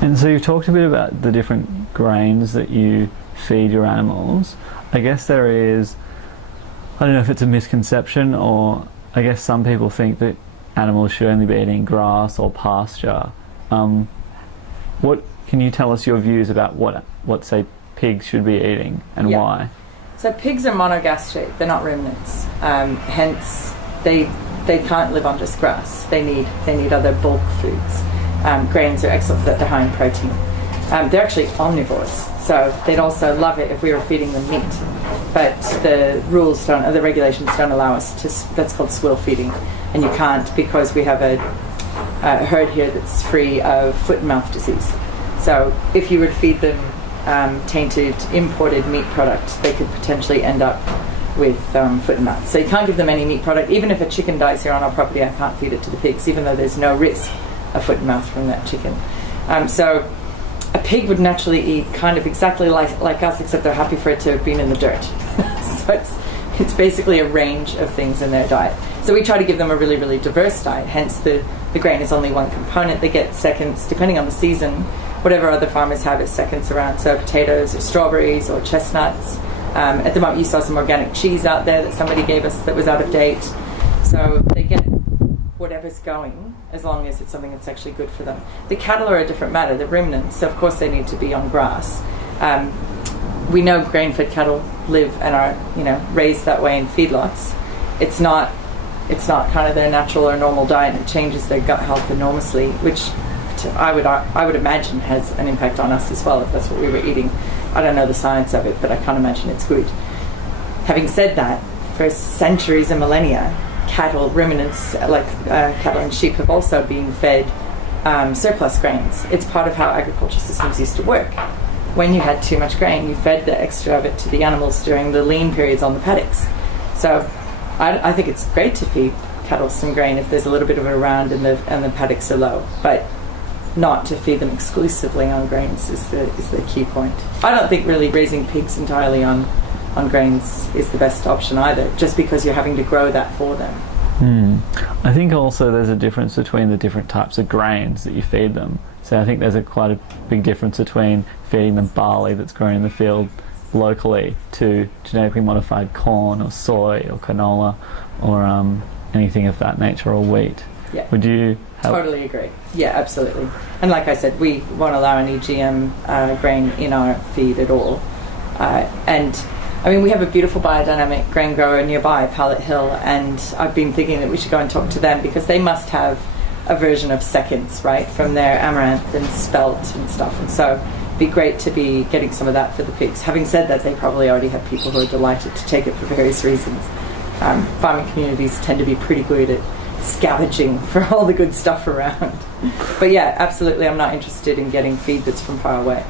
And so you've talked a bit about the different grains that you feed your animals. I guess there is, I don't know if it's a misconception, or I guess some people think that animals should only be eating grass or pasture. What can you tell us your views about what say pigs should be eating and why? So pigs are monogastric; they're not ruminants. Hence, they can't live on just grass. They need other bulk foods. Grains are excellent for that; they're high in protein. They're actually omnivores, so they'd also love it if we were feeding them meat. But the regulations don't allow us to. That's called swill feeding, and you can't because we have a herd here that's free of foot and mouth disease. So if you were to feed them tainted imported meat product, they could potentially end up with foot and mouth. So you can't give them any meat product. Even if a chicken dies here on our property, I can't feed it to the pigs, even though there's no risk of foot and mouth from that chicken. So a pig would naturally eat kind of exactly like us, except they're happy for it to have been in the dirt. So it's basically a range of things in their diet. So we try to give them a really, really diverse diet, hence the grain is only one component. They get seconds, depending on the season, whatever other farmers have is seconds around, so potatoes or strawberries or chestnuts. At the moment you saw some organic cheese out there that somebody gave us that was out of date. So they get whatever's going, as long as it's something that's actually good for them. The cattle are a different matter. They're ruminants, so of course they need to be on grass. We know grain-fed cattle live and are, raised that way in feedlots. It's not kind of their natural or normal diet, and it changes their gut health enormously, which I would imagine has an impact on us as well if that's what we were eating. I don't know the science of it, but I can't imagine it's good. Having said that, for centuries and millennia, cattle, ruminants like cattle and sheep have also been fed surplus grains. It's part of how agriculture systems used to work. When you had too much grain, you fed the extra of it to the animals during the lean periods on the paddocks. So I think it's great to feed cattle some grain if there's a little bit of it around and the paddocks are low, but not to feed them exclusively on grains is the key point. I don't think really raising pigs entirely on grains is the best option either, just because you're having to grow that for them. I think also there's a difference between the different types of grains that you feed them. So I think there's quite a big difference between feeding them barley that's grown in the field locally to genetically modified corn or soy or canola or anything of that nature, or wheat. Yeah. Would you Totally agree. Yeah, absolutely. And like I said, we won't allow any GM grain in our feed at all. And I mean, we have a beautiful biodynamic grain grower nearby, Pallet Hill, and I've been thinking that we should go and talk to them because they must have a version of seconds, right, from their amaranth and spelt and stuff. And so it'd be great to be getting some of that for the pigs. Having said that, they probably already have people who are delighted to take it for various reasons. Farming communities tend to be pretty good at scavenging for all the good stuff around. But yeah, absolutely, I'm not interested in getting feed that's from far away.